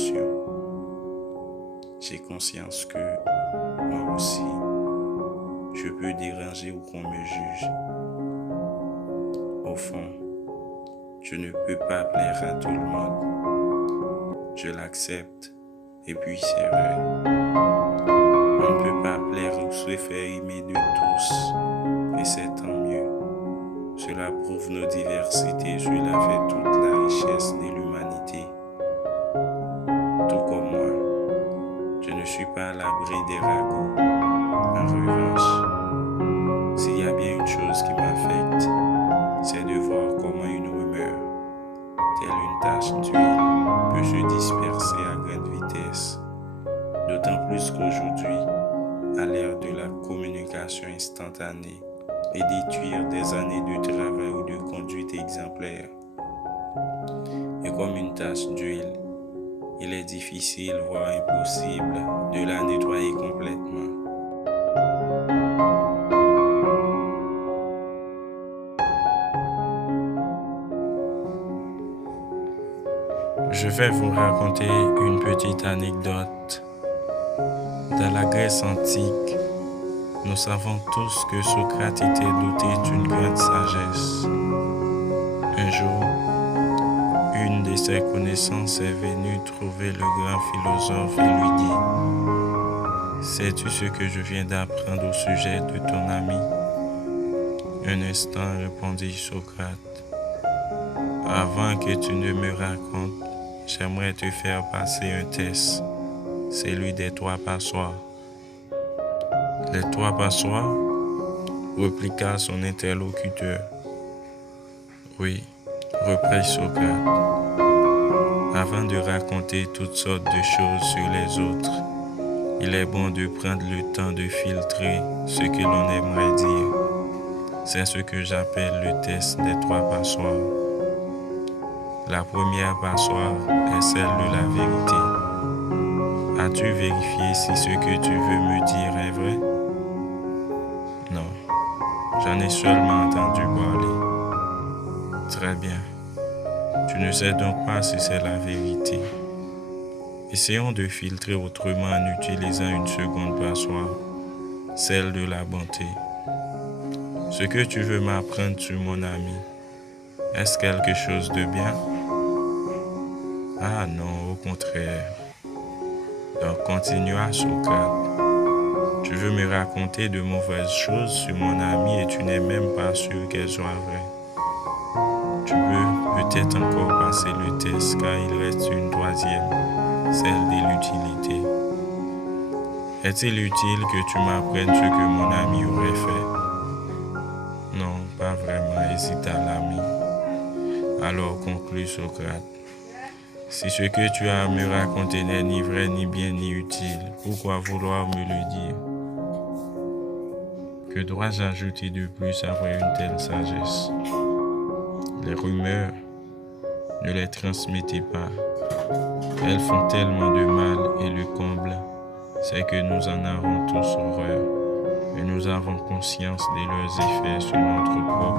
compréhension. J'ai conscience que moi aussi, je peux déranger ou qu'on me juge. Au fond, je ne peux pas plaire à tout le monde. Je l'accepte et puis c'est vrai. On ne peut pas plaire ou se faire aimer de tous et c'est tant mieux. Cela prouve nos diversités, cela fait toute la richesse de l'humanité. Tout comme moi, je ne suis pas à l'abri des ragots. En revanche, s'il y a bien une chose qui m'affecte, c'est de voir comment une rumeur, telle une tache d'huile, peut se disperser à grande vitesse. D'autant plus qu'aujourd'hui, à l'ère de la communication instantanée, et détruire des années de travail ou de conduite exemplaire. Et comme une tache d'huile, il est difficile, voire impossible, de la nettoyer complètement. Je vais vous raconter une petite anecdote. Dans la Grèce antique, nous savons tous que Socrate était doté d'une grande sagesse. Un jour, une de ses connaissances est venue trouver le grand philosophe et lui dit: « Sais-tu ce que je viens d'apprendre au sujet de ton ami ?» Un instant, répondit Socrate. « Avant que tu ne me racontes, j'aimerais te faire passer un test, celui des 3 passoires. » « Les 3 passoires ?» répliqua son interlocuteur. « Oui, » reprit Socrate. « Avant de raconter toutes sortes de choses sur les autres, il est bon de prendre le temps de filtrer ce que l'on aimerait dire. C'est ce que j'appelle le test des 3 passoires. La première passoire est celle de la vérité. As-tu vérifié si ce que tu veux me dire est vrai? Non, j'en ai seulement entendu parler. Très bien. Tu ne sais donc pas si c'est la vérité. Essayons de filtrer autrement en utilisant une seconde passoire, celle de la bonté. Ce que tu veux m'apprendre sur mon ami, est-ce quelque chose de bien? Ah non, au contraire. Donc continua Socrate. Tu veux me raconter de mauvaises choses sur mon ami et tu n'es même pas sûr qu'elles soient vraies. Tu peux peut-être encore passer le test car il reste une 3e, celle de l'utilité. Est-il utile que tu m'apprennes ce que mon ami aurait fait? Non, pas vraiment, hésita l'ami. Alors conclut Socrate. Si ce que tu as à me raconter n'est ni vrai, ni bien, ni utile, pourquoi vouloir me le dire? Que dois-je ajouter de plus après une telle sagesse? Les rumeurs, ne les transmettez pas. Elles font tellement de mal et le comble, c'est que nous en avons tous horreur et nous avons conscience de leurs effets sur notre propre